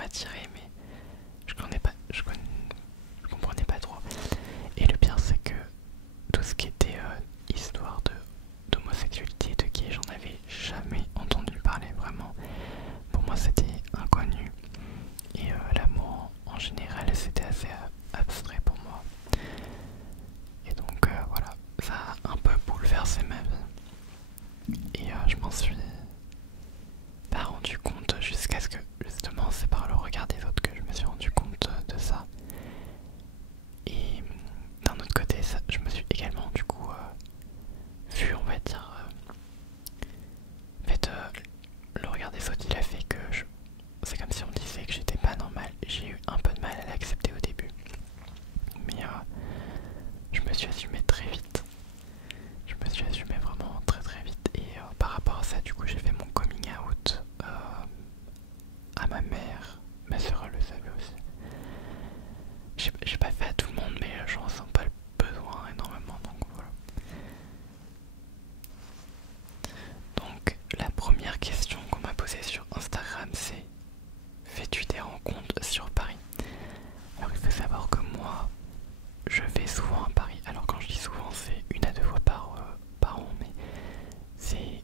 m'attirait, mais je connais pas, je comprenais pas trop. Et le pire, c'est que tout ce qui était histoire d'homosexualité, de gay, j'en avais jamais entendu parler vraiment. Pour moi, c'était inconnu. Et l'amour en général, c'était assez abstrait pour moi. Et donc voilà, ça a un peu bouleversé ma vie. Et je m'en suis pas rendu compte jusqu'à ce que justement c'est par le regard des autres que je me suis rendu compte de ça. Et d'un autre côté, je me suis également du coup vu, on va dire, en fait, le regard des autres il a fait que c'est comme si on disait que j'étais pas normal. J'ai eu un peu de mal à l'accepter au début, mais je me suis assumé très vite. Je me suis assumé vraiment très très vite. Et par rapport à ça, du coup, j'ai fait mon coming out à ma mère. Ma soeur elle le savait aussi. J'ai pas fait à tout le monde, mais j'en ressens pas le besoin énormément, donc voilà. Donc la première question qu'on m'a posée sur Instagram, c'est: fais-tu des rencontres sur Paris? Alors il faut savoir que moi, je vais souvent à Paris. Alors quand je dis souvent, c'est 1 à 2 fois par an, mais c'est,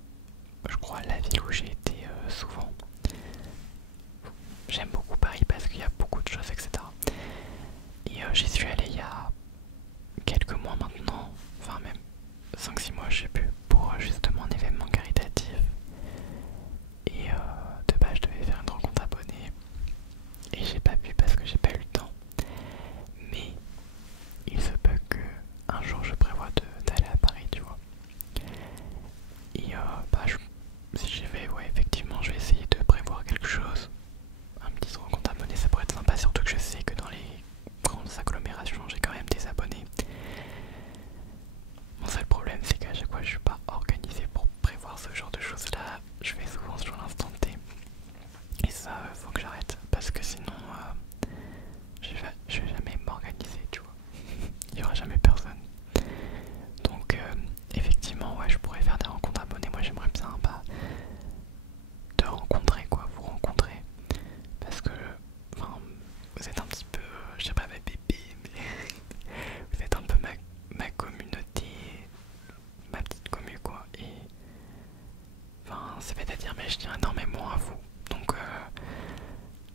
je crois, la ville où j'ai été souvent. J'aime beaucoup Paris parce qu'il y a beaucoup de choses, etc. Et j'y suis allé il y a quelques mois maintenant, enfin même 5-6 mois, je sais plus, pour justement un événement caritatif. Et de base, je devais faire une rencontre abonnée. Et j'ai pas pu parce que j'ai pas eu le temps. Mais il se peut que un jour je prévois d'aller à Paris, tu vois. Et bah, si j'y vais, ouais, effectivement, je vais essayer de prévoir quelque chose. Un petit rencontre abonnée, ça pourrait être sympa, surtout que je sais que dans les grandes agglomérations, j'ai quand même des abonnés. Mon seul problème, c'est qu'à chaque fois, je suis pas organisé pour prévoir ce genre de choses-là. Je fais souvent sur l'instant T. Et ça, faut que j'arrête, parce que sinon, je vais jamais m'organiser, tu vois. Il y aura jamais personne. Donc, effectivement, ouais, je pourrais faire des rencontres abonnées. Moi, j'aimerais bien, bah, te rencontrer, quoi, vous rencontrer. Parce que, enfin, vous êtes un petit peu, je sais pas, mes bébés, mais vous êtes un peu ma communauté, ma petite commu, quoi. Et, enfin, c'est bête à dire, mais je tiens énormément à vous. Donc,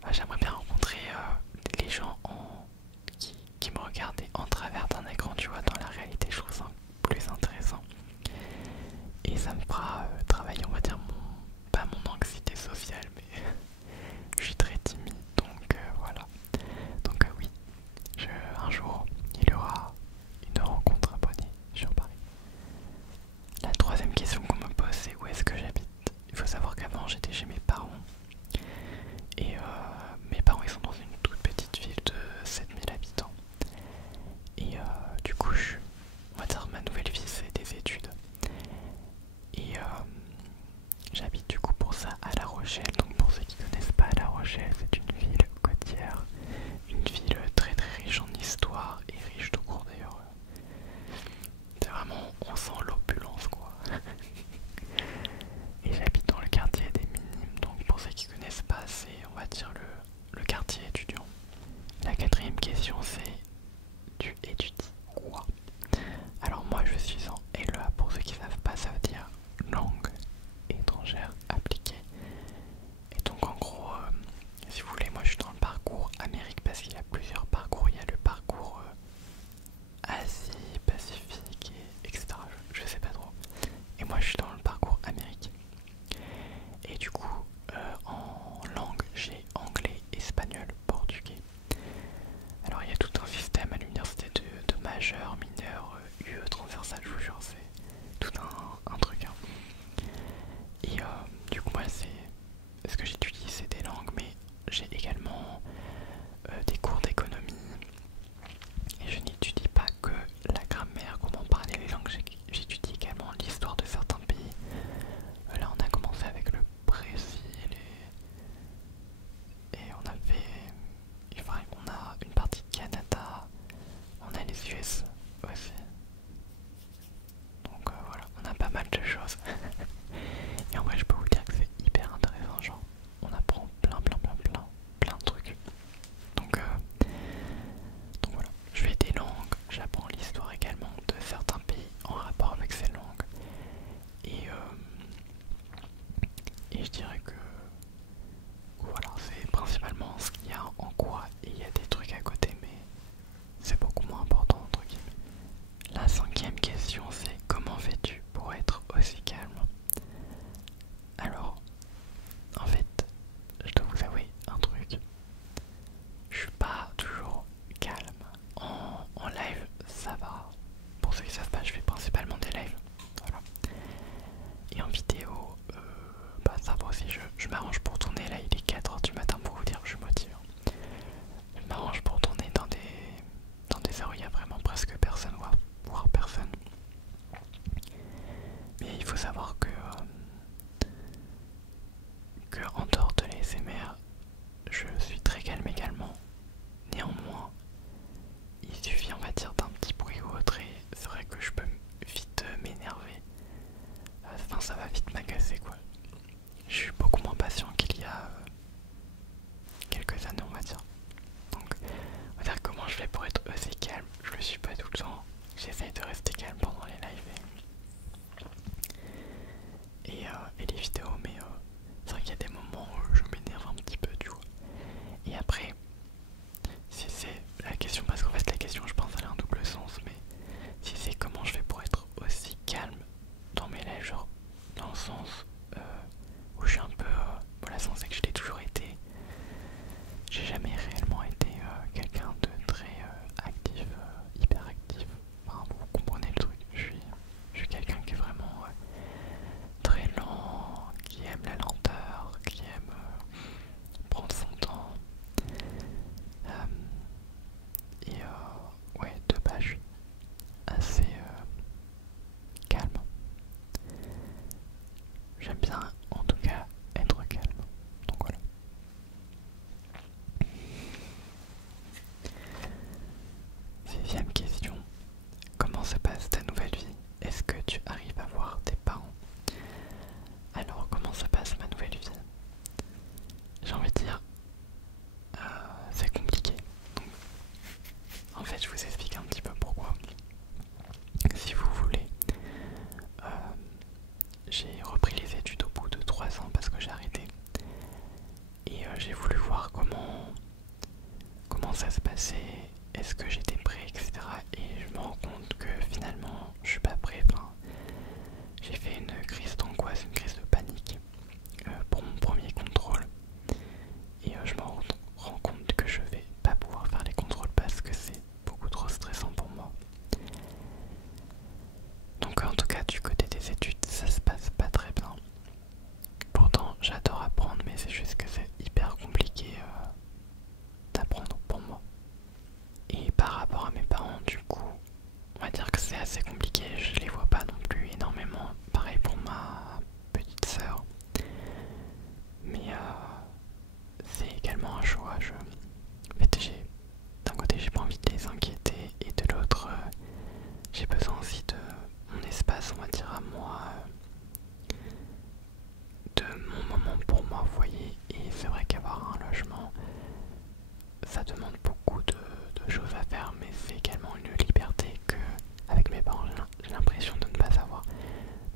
bah, j'aimerais bien rencontrer les gens qui me regardaient en travers d'un écran, tu vois, dans la réalité. Je trouve ça plus intéressant. Et ça me fera travailler, on va dire, pas mon anxiété sociale, mais je suis très timide, donc voilà. Donc oui, un jour, il y aura une rencontre abonnée sur Paris. La troisième question qu'on me pose, c'est où est-ce que j'habite. Il faut savoir qu'avant, j'étais chez mes parents. Et mes parents, ils sont dans une toute petite ville de 7000 habitants. Et du coup, on va dire, ma nouvelle vie, c'est des études. Et j'habite du coup pour ça à La Rochelle. Donc pour ceux qui connaissent pas La Rochelle, c'est une ville côtière, une ville très très riche en histoire et riche tout court d'ailleurs. C'est vraiment, on sent l'opulence quoi. Et j'habite dans le quartier des Minimes. Donc pour ceux qui connaissent pas, c'est, on va dire, le quartier étudiant. La quatrième question, c'est: tu étudies quoi? Alors moi je suis en LEA. Pour ceux qui savent pas, ça veut dire langue étrangère appliquée. Et donc en gros, si vous voulez, moi je suis dans le parcours Amérique parce qu'il y a plusieurs parcours. Il y a le parcours Asie, Pacifique, etc. Je sais pas trop. Et moi je suis dans le parcours Amérique. Et du coup, en langue, j'ai anglais, espagnol, portugais. Alors il y a tout un système à l'université de majeur, mineur, UE, transversal, je vous jure, c'est tout un truc. Hein. Et du coup, moi, ce que j'étudie, c'est des langues, mais j'ai également des cours d'économie. Et je n'étudie pas que la grammaire, comment parler les langues, j'étudie également l'histoire de certains pays. Là, on a commencé avec le Brésil et on a fait, enfin, on a une partie de Canada, on a les US aussi. Donc voilà, on a pas mal de choses. Et en vrai, je peux vous dire que c'est hyper intéressant. Genre, on apprend plein de trucs. voir comment ça se passait, est-ce que j'étais prêt, etc. Et je me rends compte que finalement je suis pas prêt. Enfin, j'ai fait une crise d'angoisse, une crise de panique pour mon premier contrôle. Et je me rends compte que je vais pas pouvoir faire les contrôles parce que c'est beaucoup trop stressant pour moi. Donc en tout cas du côté des études ça se passe pas très bien. Pourtant j'adore apprendre mais c'est juste que c'est hyper compliqué d'apprendre pour moi. Et par rapport à mes parents du coup on va dire que c'est assez compliqué, je les vois pas non plus énormément. Pareil pour ma petite sœur. Mais c'est également un choix. En fait, d'un côté j'ai pas envie de les inquiéter et de l'autre j'ai besoin aussi de mon espace, on va dire à moi, de mon moment pour moi, vous voyez. Et c'est vrai qu'avoir un logement ça demande beaucoup de choses à faire, mais c'est également une liberté que avec mes parents j'ai l'impression de ne pas avoir.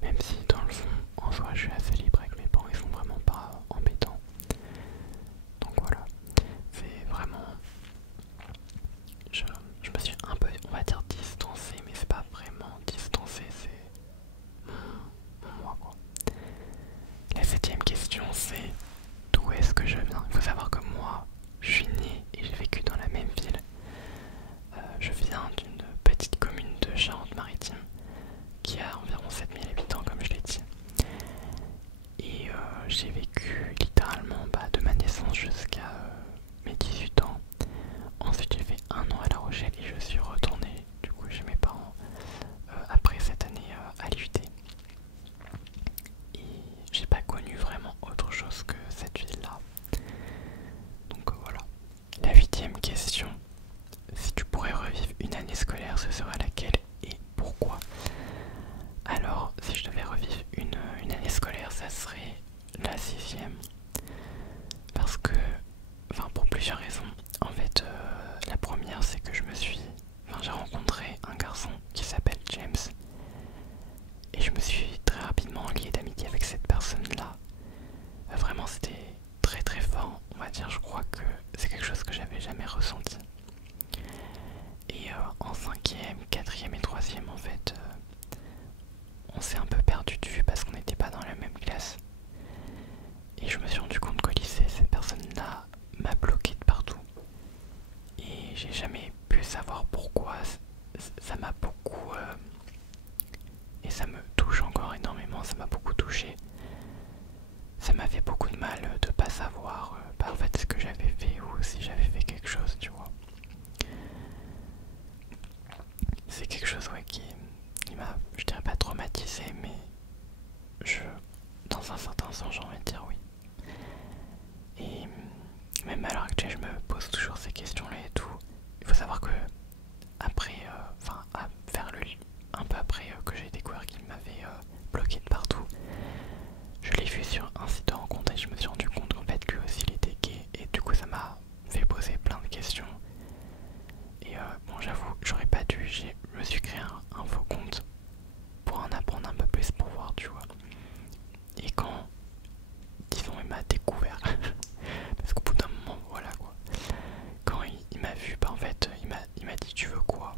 Même si dans le fond en soi je suis assez libre avec mes parents, ils sont vraiment pas embêtants. Donc voilà, c'est vraiment... Je me suis un peu, on va dire, distancé, mais c'est pas vraiment distancé, c'est mon moi quoi. La septième question c'est d'où est-ce que je viens. Il faut savoir que moi, je suis né et j'ai vécu dans la même ville. Je viens d'une petite commune de Charente-Maritime qui a environ 7000 habitants comme je l'ai dit. Et j'ai vécu littéralement de ma naissance jusqu'à mes 18 ans. Ensuite j'ai fait un an à La Rochelle et je suis retourné du coup chez mes parents après cette année à l'IUT. Et j'ai pas connu vraiment autre chose que cette ville là. Donc voilà. La huitième question, si tu pourrais revivre une année scolaire, ce serait laquelle et pourquoi? Alors si je devais revivre une année scolaire, ça serait la sixième. Parce que, enfin pour plusieurs raisons. En fait, la première c'est que j'ai rencontré un garçon qui s'appelle James. Et je me suis très rapidement lié d'amitié avec cette personne-là. Vraiment c'était très très fort, on va dire. Je crois que c'est quelque chose que j'avais jamais ressenti. Et en cinquième, quatrième et troisième en fait, on s'est un peu perdu de vue parce qu'on n'était pas dans la même classe. Et je me suis rendu compte qu'au lycée, cette personne-là m'a bloqué de partout. Et j'ai jamais pu savoir pourquoi. Ça m'a beaucoup... et ça me touche encore énormément, ça m'a beaucoup touché. Ça m'a fait beaucoup de mal de pas savoir en fait ce que j'avais fait ou si j'avais fait quelque chose, tu vois. C'est quelque chose qui m'a, je dirais pas traumatisé, mais dans un certain sens j'ai envie de dire oui. Et même à l'heure actuelle je me pose toujours ces questions là et tout. Il faut savoir que après, un peu après que j'ai découvert qu'il m'avait bloqué de partout, je l'ai vu sur un site de rencontre et je me suis rendu compte qu'en fait lui aussi il était gay. Et du coup ça m'a fait poser plein de questions. Et bon j'avoue, j'aurais pas dû, je me suis créé un faux compte pour en apprendre un peu plus pour voir, tu vois. Et quand, disons, il m'a découvert, parce qu'au bout d'un moment, voilà quoi. Quand il m'a vu, en fait, il m'a dit tu veux quoi?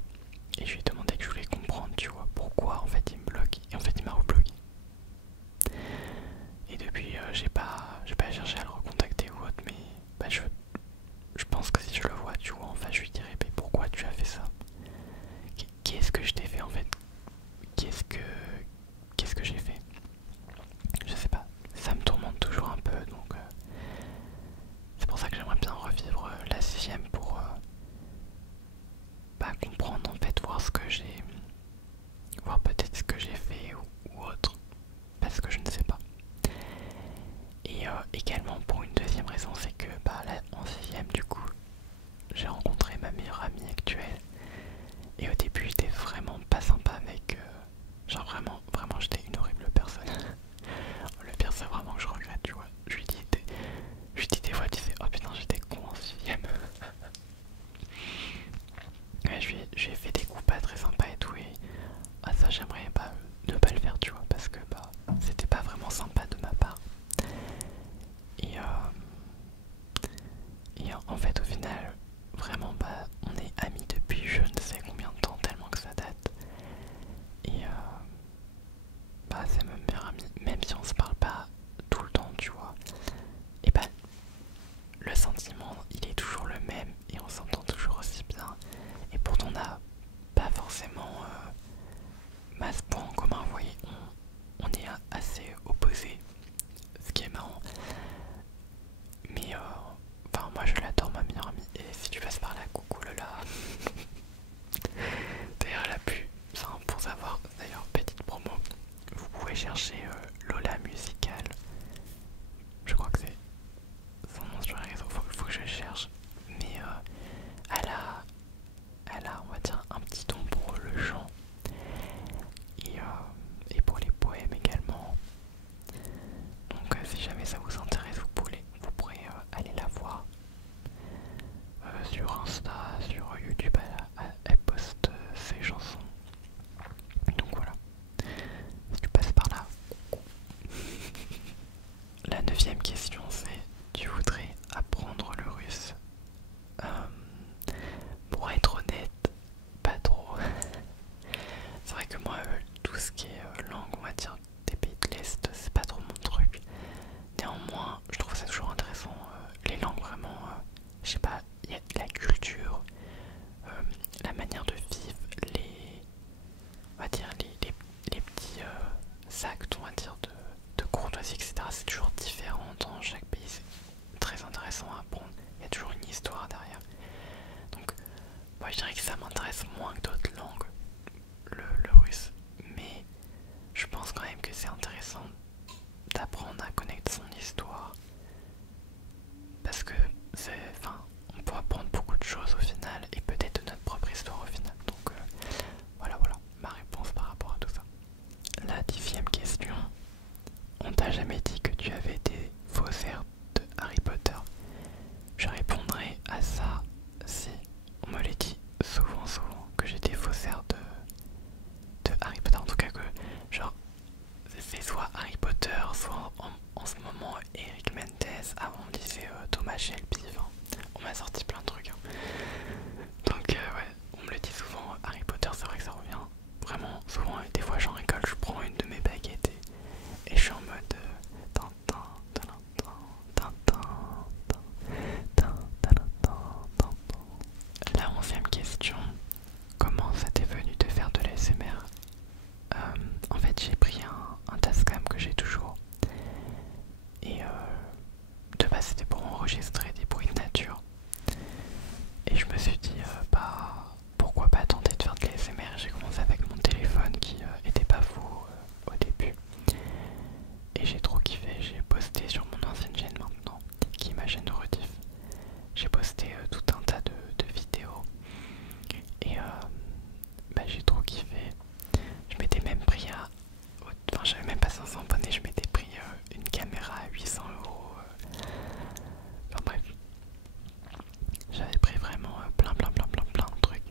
en fait au final, vraiment bah on est amis depuis je ne sais combien de temps, tellement que ça date. Et bah c'est mon meilleur ami, même si on se parle pas tout le temps, tu vois. Et bah le sentiment il est toujours le même et on s'entend toujours aussi bien. Et pourtant on n'a pas forcément masse points en commun, vous voyez, on est assez opposés, ce qui est marrant. Mais enfin moi je l'adore ma meilleure amie et si tu passes par là, coucou Lola. D'ailleurs elle a pu, enfin, pour savoir, d'ailleurs petite promo, vous pouvez chercher Lola Musical. Je crois que c'est son nom sur les réseaux, faut que je le cherche. Mais elle a on va dire un petit don pour le chant et pour les poèmes également. Donc si jamais ça vous intéresse, vous pourrez aller la voir sur Insta, sur YouTube, elle poste ses chansons. Donc voilà, si tu passes par là. La 9e question c'est, tu voudrais apprendre le russe? Pour être honnête, pas trop. C'est vrai que moi, tout ce qui est langue, on va dire, des pays de l'Est, c'est pas trop mon truc. Néanmoins, je trouve ça toujours intéressant. Les langues, vraiment, je sais pas, il y a la culture, la manière de vivre, on va dire, les petits actes, on va dire, de courtoisie, etc. C'est toujours différent dans chaque pays. C'est très intéressant à apprendre. Il y a toujours une histoire derrière. Donc, moi, je dirais que ça m'intéresse moins que d'autres langues, le russe. Mais je pense quand même que c'est intéressant d'apprendre à connaître son histoire. Parce que enfin, on peut apprendre beaucoup de choses au final et peut-être de notre propre histoire au final. Donc voilà ma réponse par rapport à tout ça. La 10e question. On t'a jamais dit que tu avais des faussaires de Harry Potter? Je répondrai à ça si on me l'a dit souvent que j'étais faussaire de Harry Potter. En tout cas que genre c'est soit Harry Potter, soit en ce moment Eric Mendes. Avant on me disait Thomas Shelby. Enfin, on m'a sorti plein de trucs. Hein. Donc ouais, on me le dit souvent. Harry Potter, c'est vrai que ça revient vraiment souvent. Et des fois j'en rigole, je prends une de mes baguettes et je suis en mode La 11e question. Comment ça t'est venu de faire de l'ASMR? En fait j'ai pris un Tascam que j'ai toujours. Et de base c'était pour enregistrer des bruits de nature. Et je me suis dit bah pourquoi pas tenter de faire de l'ASMR. J'ai commencé avec mon téléphone qui était pas fou au début. Et j'ai trop kiffé, j'ai posté sur mon ancienne chaîne maintenant, qui est ma chaîne de rediff. J'ai posté tout un tas de vidéos. Et bah, j'ai trop kiffé. Je m'étais même pris à... Enfin j'avais même pas 500 abonnés, je m'étais pris une caméra à 800 euros. Enfin bref. J'avais pris vraiment plein de trucs.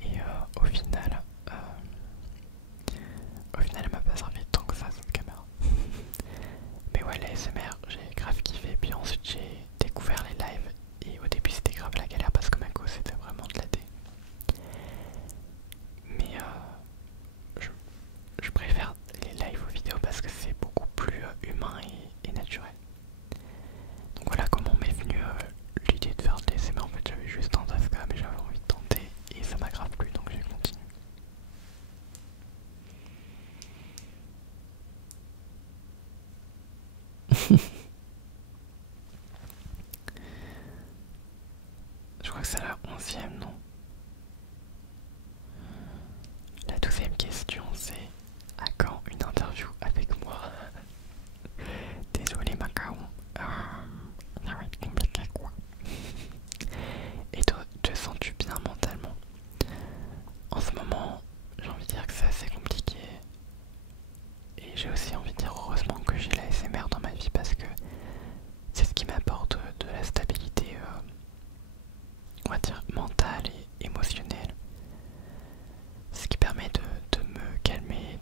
Et au final elle m'a pas servi tant que ça cette caméra. Mais ouais, la SMR, j'ai grave kiffé. Puis ensuite j'ai découvert les lives. Et au début c'était grave la galère parce que ma cause c'était vraiment de la D. Mais je préfère les lives aux vidéos parce que c'est beaucoup plus humain et naturel. Donc voilà comment m'est venue l'idée de faire de l'ASMR. En fait j'avais juste un Tascam mais j'avais envie de tenter et ça m'a grave plu donc j'ai continué. Je crois que c'est la 11e, non? La 12e question c'est: à quand une interview avec moi? Désolé Macao, ça va être compliqué quoi. Et toi, te sens-tu bien mentalement? En ce moment, j'ai envie de dire que c'est assez compliqué. Et j'ai aussi envie de dire heureusement que j'ai la SMR dans ma vie parce que c'est ce qui m'apporte de la stabilité, on va dire, mentale et émotionnelle. Ce qui permet de me calmer,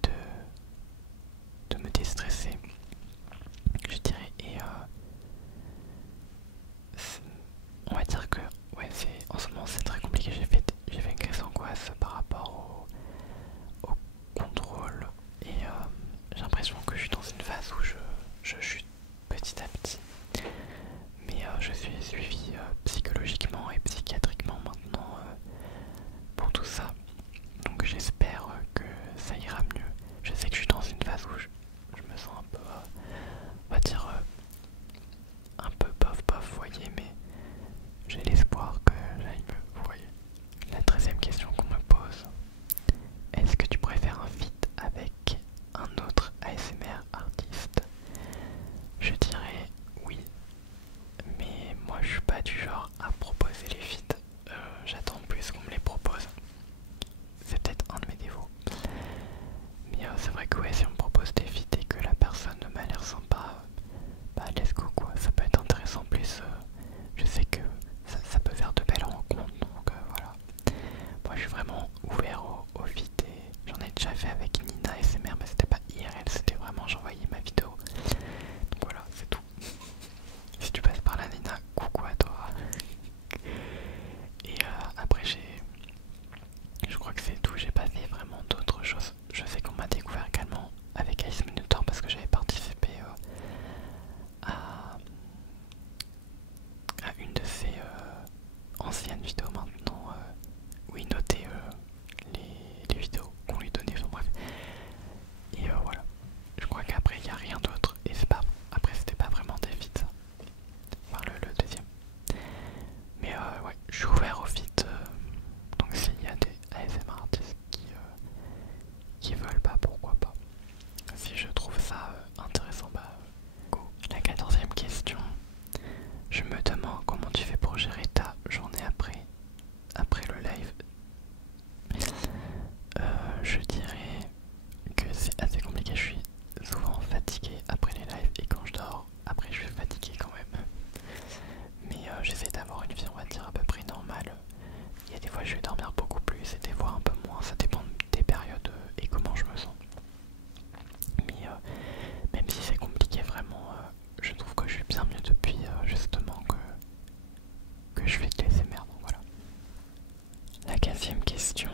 ouais, je suis ouvert au feat. Donc s'il y a des ASMR artistes qui veulent, bah pourquoi pas. Si je trouve ça intéressant, bah go. La 14e question. Je me demande comment tu fais pour gérer ta journée après le live. Je dirais que c'est assez compliqué. Je suis souvent fatigué après les lives et quand je dors, après je suis fatigué quand même. Mais j'essaie d'avoir une vie, on va dire, à peu près normale. Il y a des fois je vais dormir beaucoup plus et des fois un peu moins. Ça dépend des périodes et comment je me sens. Mais même si c'est compliqué vraiment, je trouve que je vais bien mieux depuis justement que je fais de l'ASMR. Donc voilà. La 15e question.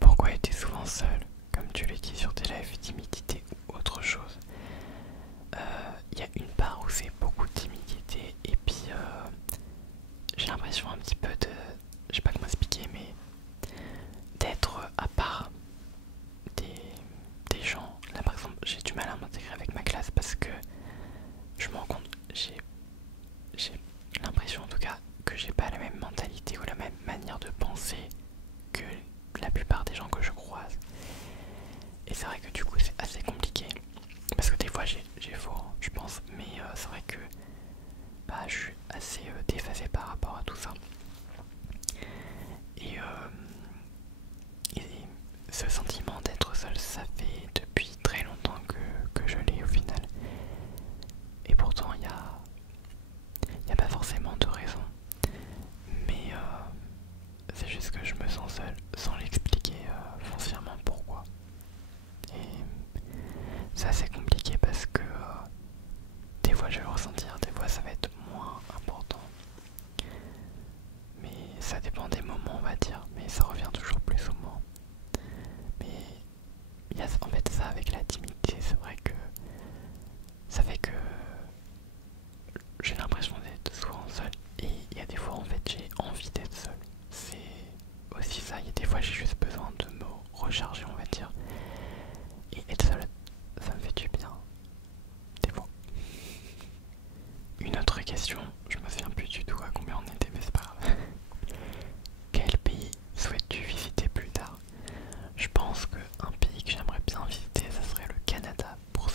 Pourquoi es-tu souvent seul, comme tu le dis sur tes lives, timidité ou autre chose? Il y a une part où c'est beaucoup de timidité et puis j'ai l'impression un petit peu de, je sais pas comment expliquer, mais d'être à part des gens. Là par exemple j'ai du mal à m'intégrer avec ma classe parce que je me rends compte, j'ai l'impression en tout cas que j'ai pas la même mentalité ou la même manière de penser que la plupart des gens que je croise. Et c'est vrai que du coup c'est assez compliqué. Parce que des fois j'ai faux, hein, je pense. Mais c'est vrai que bah, je suis assez déphasé par rapport à tout ça. Et, ce sentiment d'être seul, ça fait depuis très longtemps que je l'ai au final. Et pourtant il y a pas forcément de raison. Mais c'est juste que je me sens seul sans l'expliquer foncièrement pourquoi. Et c'est assez compliqué parce que des fois je vais le ressentir, des fois ça va être moins important. Mais ça dépend des moments on va dire, mais ça revient toujours plus souvent. Mais il y a en fait ça avec la timidité, c'est vrai que ça fait que j'ai l'impression d'être souvent seul. Et il y a des fois en fait j'ai envie d'être seul. C'est aussi ça, il y a des fois j'ai juste besoin de me recharger on va dire. Et être seul, ça me fait du bien. Des fois. Une autre question, je me souviens plus du tout à combien on était, mais c'est pas grave. Quel pays souhaites-tu visiter plus tard? Je pense qu'un pays que j'aimerais bien visiter, ça serait le Canada, pour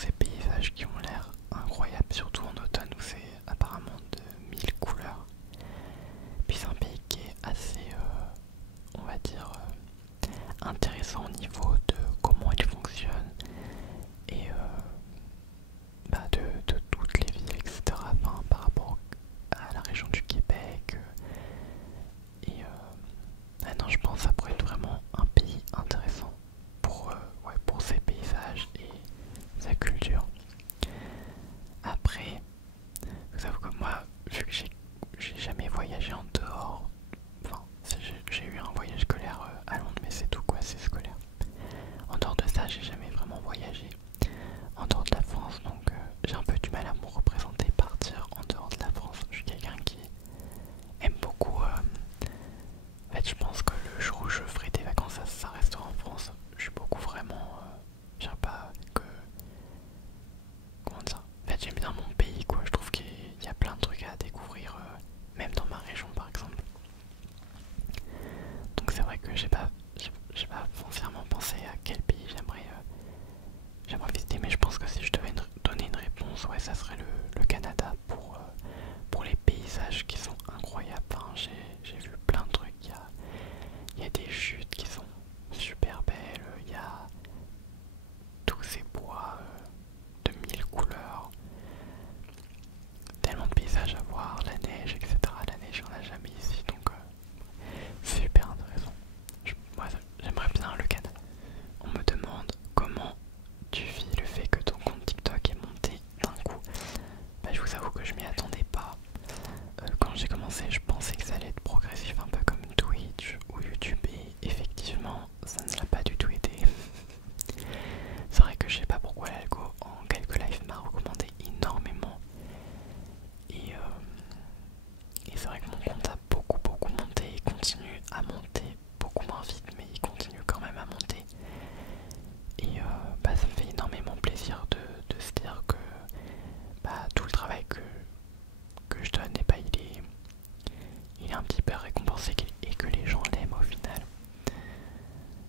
un petit peu récompensé et que les gens l'aiment au final,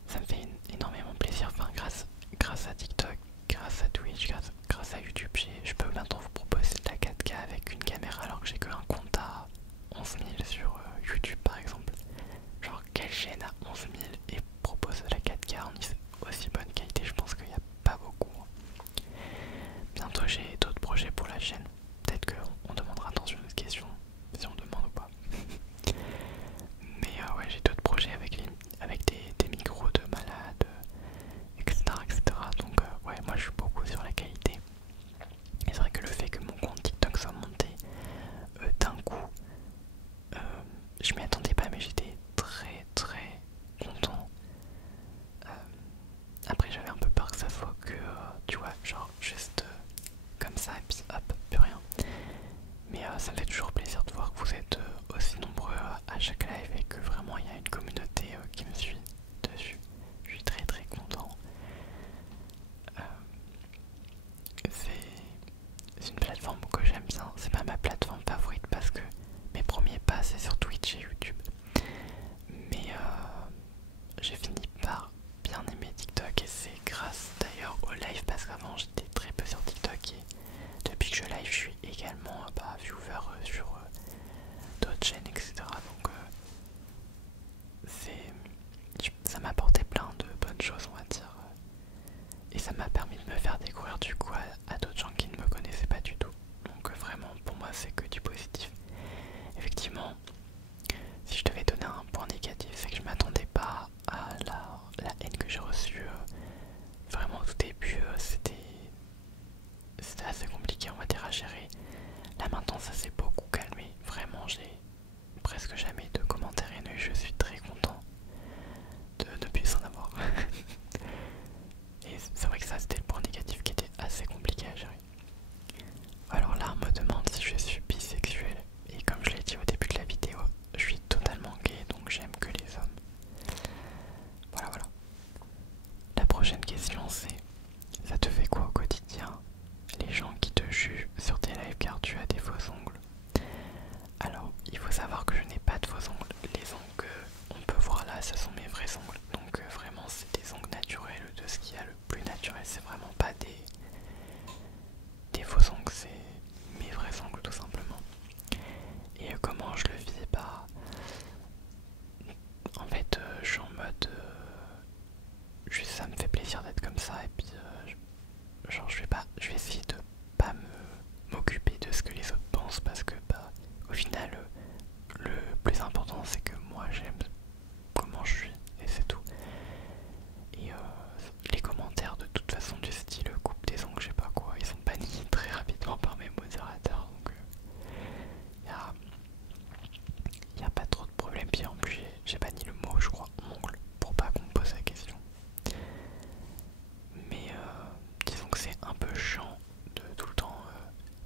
ça me fait énormément plaisir. Enfin, grâce à TikTok, grâce à Twitch, grâce à YouTube, je peux maintenant vous proposer de la 4K avec une caméra alors que j'ai que un compte à 11 000 sur YouTube par exemple. Genre, quelle chaîne à 11 000 et propose de la 4K en aussi bonne qualité? Je pense qu'il n'y a pas beaucoup. Bientôt j'ai d'autres projets pour la chaîne. Peut-être qu'on demandera dans une autre question si on demande ou pas. Mais ouais, j'ai d'autres projets avec des micros de malade, etc. Donc ouais, moi je suis beaucoup sur la qualité. Et c'est vrai que le fait que mon compte TikTok soit monté d'un coup, je m'y attendais pas, mais j'étais très content. Après j'avais un peu peur que ça soit que, tu vois, genre juste comme ça et puis hop, plus rien. Mais ça me fait toujours plaisir de voir que vous êtes aussi nombreux à chaque live et que vraiment il y a une communauté qui me suit dessus. Je suis très content. Euh, c'est une plateforme que j'aime bien. C'est pas ma plateforme favorite parce que mes premiers pas c'est sur Twitch et YouTube. Mais j'ai fini par bien aimer TikTok et c'est grâce d'ailleurs au live parce qu'avant j'étais très peu sur TikTok et depuis que je live je suis également viewer sur d'autres chaînes etc. Donc ça m'a apporté plein de bonnes choses on va dire et ça m'a permis de me faire découvrir du coup à d'autres gens qui ne me connaissaient pas du tout. Donc vraiment pour moi c'est que du positif. Effectivement, si je devais donner un point négatif, c'est que je m'attendais pas à la haine que j'ai reçue. Vraiment au tout début, c'était assez compliqué on va dire à gérer. Là maintenant ça s'est beaucoup calmé. Vraiment j'ai presque jamais de commentaires haineux. Je suis très content de ne plus en avoir. Et c'est vrai que ça c'était le point négatif qui était assez compliqué à gérer. Alors là on me demande si je suis bisexuel. Et comme je l'ai dit au début de la vidéo, je suis totalement gay donc j'aime que les hommes. Voilà. La prochaine question c'est: ça te fait quoi au quotidien les gens qui te jugent sur tes lives car tu as des faux ongles? Alors il faut savoir que je n'ai pas de faux ongles. Les ongles qu'on peut voir là ce sont mes vrais ongles. Donc vraiment c'est des ongles naturels, de ce qu'il y a le plus naturel. C'est vraiment pas des faux ongles, c'est mes vrais ongles tout simplement. Et comment je le vis? En fait je suis en mode juste ça me fait plaisir d'être comme ça et puis genre je vais essayer de pas m'occuper de ce que les autres pensent parce que au final le plus important c'est que moi j'aime comment je suis et c'est tout. Et les commentaires de toute façon du style coupe des ongles je sais pas quoi, ils sont bannis très rapidement par mes modérateurs donc y a pas trop de problème. Puis en plus j'ai banni le mot je crois ongle pour pas qu'on me pose la question. Mais disons que c'est un peu chiant de tout le temps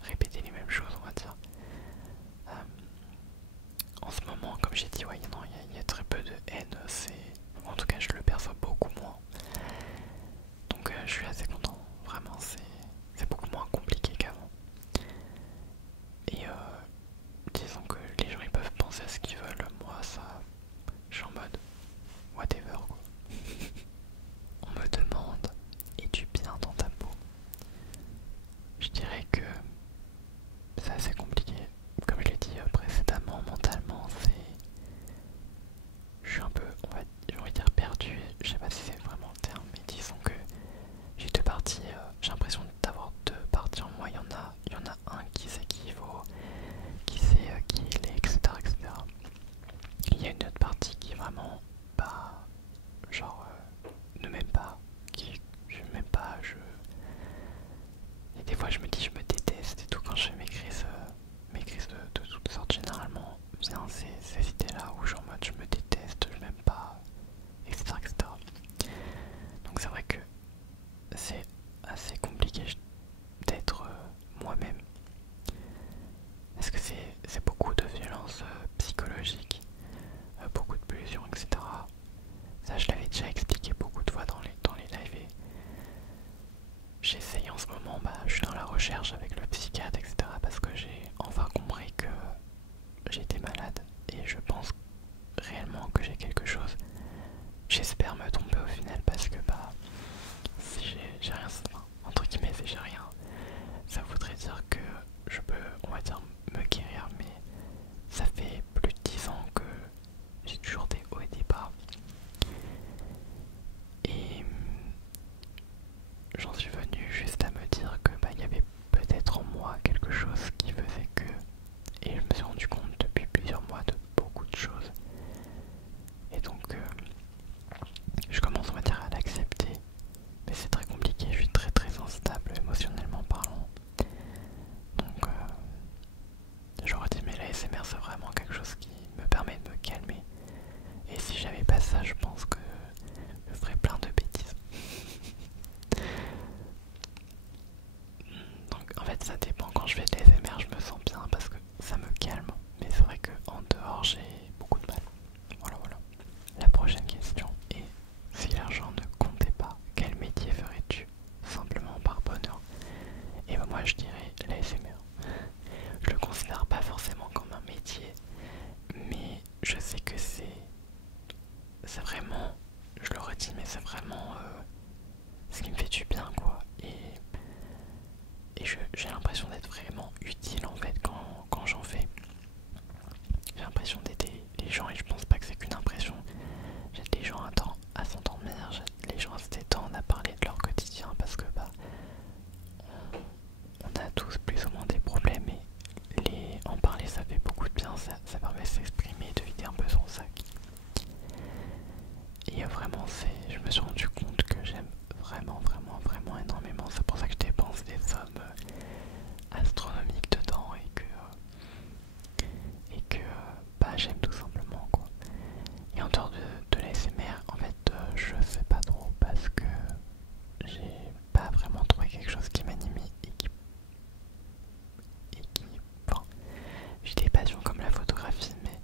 répéter les mêmes choses on va dire. En ce moment comme j'ai dit ouais il y a très peu de haine, en tout cas je le perçois beaucoup moins. Donc je suis assez content, vraiment c'est beaucoup moins compliqué qu'avant. Et disons que les gens ils peuvent penser à ce qu'ils veulent, moi ça je suis en mode whatever quoi. On me demande: es-tu bien dans ta peau? Je dirais que c'est assez compliqué. Comme je l'ai dit précédemment, mentalement je suis un peu, j'ai envie de dire perdu, je sais pas si c'est vraiment le terme, mais disons que j'ai deux parties, j'ai l'impression d'avoir deux parties en moi. Il y en a un qui sait qui il vaut, qui sait qui il est, etc. Il y a une autre partie qui est vraiment genre ne m'aime pas, qui je m'aime pas, et des fois je me dis je me déteste et tout quand je fais mes crises de toutes sortes. Généralement vient ces idées là où je suis en mode je me déteste, je m'aime pas, etc. Donc c'est vrai que c'est assez compliqué d'être moi-même. Est-ce que c'est beaucoup de violence psychologique, beaucoup de pollution, etc. Ça je l'avais déjà expliqué beaucoup de fois dans les lives et j'essaye en ce moment, je suis dans la recherche avec le psychiatre, etc. parce que j'ai enfin compris que j'étais malade et je pense final parce que bah si j'ai rien, enfin, entre guillemets si j'ai rien, ça voudrait dire que je peux, on va dire, me guérir, mais ça fait plus de 10 ans que j'ai toujours des hauts et des bas. Et j'en suis venu juste à me dire que bah, il y avait peut-être en moi quelque chose qui faisait que, et je me suis rendu compte depuis plusieurs mois de beaucoup de choses. Et donc je commence, on va dire, à l'accepter, mais c'est très compliqué, je suis très très instable émotionnellement parlant. Donc j'aurais dit mais l'ASMR c'est vraiment quelque chose qui me permet de me calmer. Et si j'avais pas ça, je pense que je ferais plein de bêtises. Donc en fait ça dépend, quand je fais de l'ASMR je me sens bien parce que ça me calme. Mais c'est vrai qu'en dehors j'ai beaucoup de mal. Voilà. La prochaine question est: si l'argent ne comptait pas, quel métier ferais-tu simplement par bonheur? Et ben moi je dirais l'ASMR. Je le considère pas forcément comme un métier, mais je sais que c'est vraiment, je le redis, mais c'est vraiment ce qui me fait du bien quoi. Et j'ai l'impression d'être vraiment utile en fait quand j'en fais. J'ai l'impression d'aider les gens et je pense pas que c'est qu'une impression. J'aide les gens à s'endormir, j'aide les gens à se détendre, à parler de leur quotidien parce que bah on a tous plus ou moins des problèmes et en parler ça fait beaucoup de bien, ça permet de s'exprimer, de vider un peu son sac. Et vraiment je me suis rendu compte que j'aime vraiment énormément, c'est pour ça que je dépense des sommes astronomiques dedans et que bah j'aime tout simplement quoi. Et en dehors de l'ASMR, en fait je sais pas trop parce que j'ai pas vraiment trouvé quelque chose qui m'anime enfin, j'ai des passions comme la photographie, mais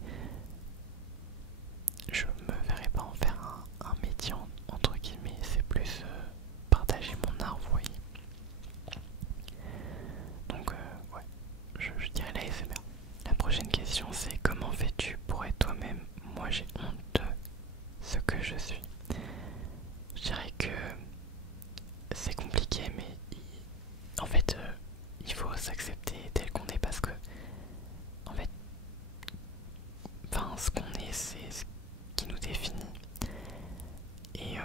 je me verrais pas en faire un métier entre guillemets, c'est plus partager mon art, vous voyez. Donc ouais, je dirais la ASMR. La prochaine question c'est: comment fais-tu pour être toi-même? Moi j'ai honte de ce que je suis. Je dirais que c'est compliqué, mais en fait il faut s'accepter tel qu'on est parce que en fait, enfin ce qu'on est c'est ce qui nous définit. Et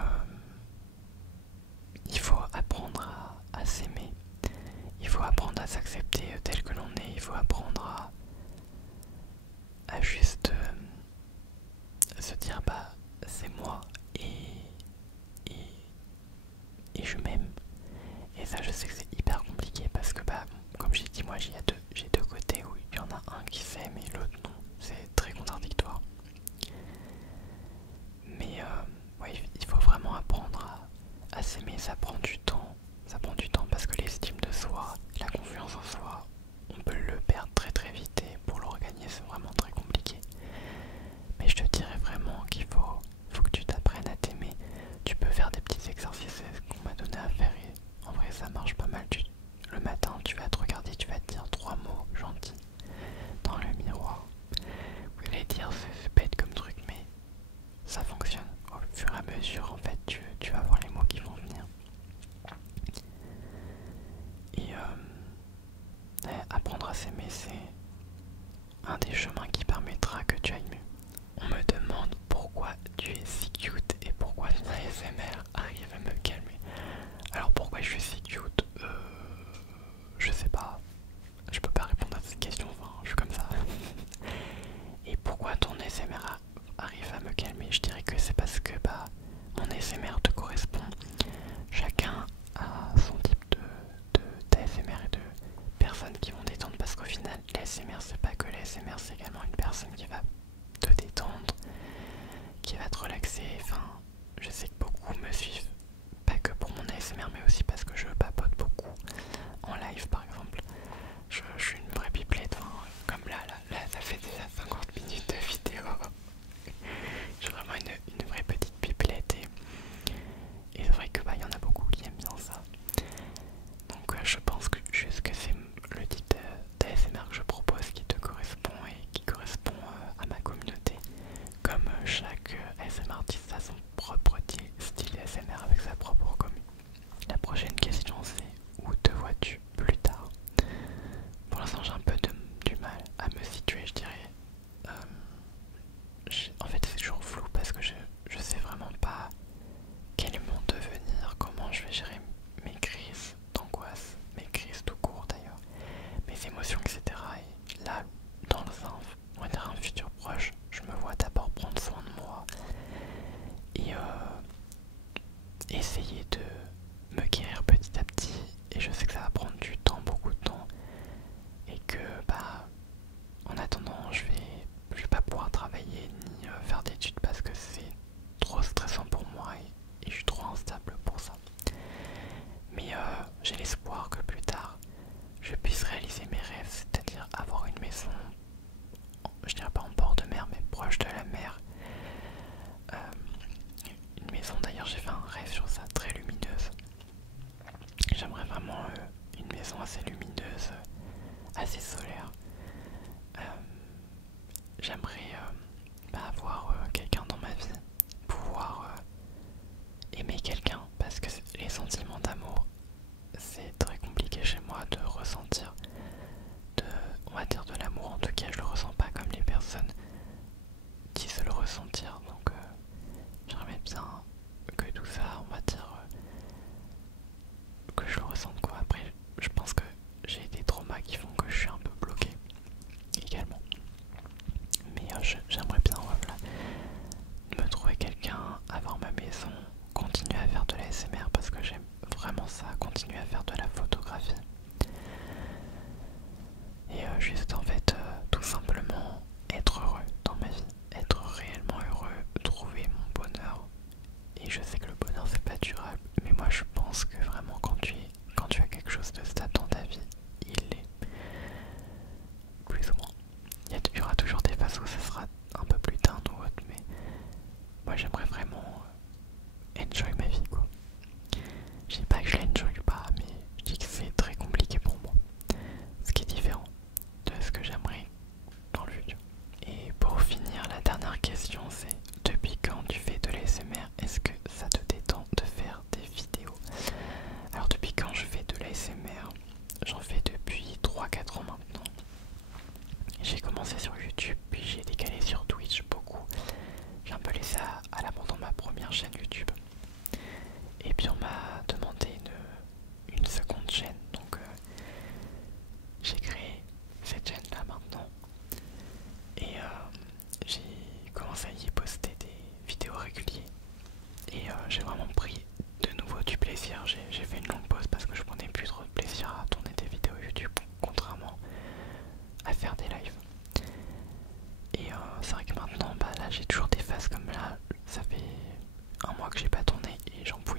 il faut apprendre à s'aimer, il faut apprendre à s'accepter tel que l'on est, il faut apprendre à juste se dire bah c'est moi et, et je m'aime. Et ça je sais que c'est hyper compliqué parce que bah comme j'ai dit, moi j'ai deux côtés où il y en a un qui s'aime et l'autre non, c'est très contradictoire. Mais ouais, il faut vraiment apprendre à s'aimer, ça prend du temps. Ça prend du temps parce que l'estime de soi, la confiance en soi, on peut le perdre très très vite et pour le regagner c'est vraiment très compliqué. Mais je te dirais vraiment qu'il faut que tu t'apprennes à t'aimer. Tu peux faire des petits exercices, c'est ce qu'on m'a donné à faire et en vrai ça marche pas mal. Le matin tu vas te regarder, tu vas te dire 3 mots gentils dans le miroir. Vous allez dire c'est bête comme truc mais ça fonctionne. Au fur et à mesure en fait tu vas voir les mots qui vont venir. Et apprendre à s'aimer c'est un des chemins qui permettra que tu ailles mieux. On me demande pourquoi tu es si cute et pourquoi l'ASMR arrive à me calmer. Alors pourquoi je suis si cute, je sais pas. Je peux pas répondre à cette question, enfin je suis comme ça. Et pourquoi ton ASMR arrive à me calmer? Je dirais que c'est parce que bah mon ASMR te correspond. Chacun a son type d'ASMR et de personnes qui vont détendre parce qu'au final l'ASMR c'est pas que l'ASMR, c'est également une personne qui va te détendre, qui va te relaxer. Enfin je sais que beaucoup me suivent pas que pour mon ASMR mais aussi parce que je papote beaucoup en live par exemple. Je suis une vraie pipelette, enfin, comme là ça fait déjà 50 minutes de vidéo. Je suis vraiment une vraie petite pipelette et c'est vrai que bah y en a beaucoup qui aiment bien ça. Donc je pense que juste que c'est le type d'ASMR que je propose qui te correspond et qui correspond à ma communauté. Comme chaque ASMR artiste a son propre style j'ai fait un rêve sur ça, très lumineuse. J'aimerais vraiment une maison assez lumineuse, assez solaire. J'aimerais avoir quelqu'un dans ma vie, pouvoir aimer quelqu'un, parce que les sentiments d'amour, c'est très compliqué chez moi de ressentir, on va dire de l'amour. En tout cas, je le ressens pas comme les personnes qui se le ressentir. Donc, j'aimerais bien que tout ça, on va dire, que je le ressente quoi. Après, je pense que j'ai des traumas qui font que je suis un peu bloqué également. Mais j'aimerais bien voilà, me trouver quelqu'un, avoir ma maison, continuer à faire de la l'ASMR parce que j'aime vraiment ça, continuer à faire de la photographie. Et juste en fait, tout simplement être heureux dans ma vie, être réellement heureux, trouver mon bonheur. Et je sais que le bonheur c'est pas durable, mais moi je pense que vraiment quand tu as quelque chose de stable dans ta vie, il l'est. Plus ou moins. Il y aura toujours des phases où ça sera un peu plus down ou autre, mais moi j'aimerais vraiment enjoy ma vie quoi. Je dis pas que je l'enjoy pas, mais je dis que c'est très compliqué pour moi. Ce qui est différent de ce que j'aimerais dans le futur. Et pour finir, la dernière question c'est: depuis quand tu fais de l'ASMR? Est-ce que ça te détend de faire des vidéos? Alors depuis quand je fais de l'ASMR? J'en fais depuis 3-4 ans maintenant. J'ai commencé sur YouTube, puis j'ai décalé sur Twitch beaucoup. J'ai un peu laissé à l'abandon ma première chaîne YouTube. Et puis on m'a demandé une seconde chaîne, donc j'ai créé cette chaîne là maintenant. Et j'ai commencé à y poster des vidéos régulières. Et j'ai vraiment pris de nouveau du plaisir. J'ai fait une longue pause parce que je prenais plus trop de plaisir à tourner des vidéos YouTube, contrairement à faire des lives. Et c'est vrai que maintenant, là j'ai toujours des phases comme là, ça fait un mois que j'ai pas tourné et j'en pouvais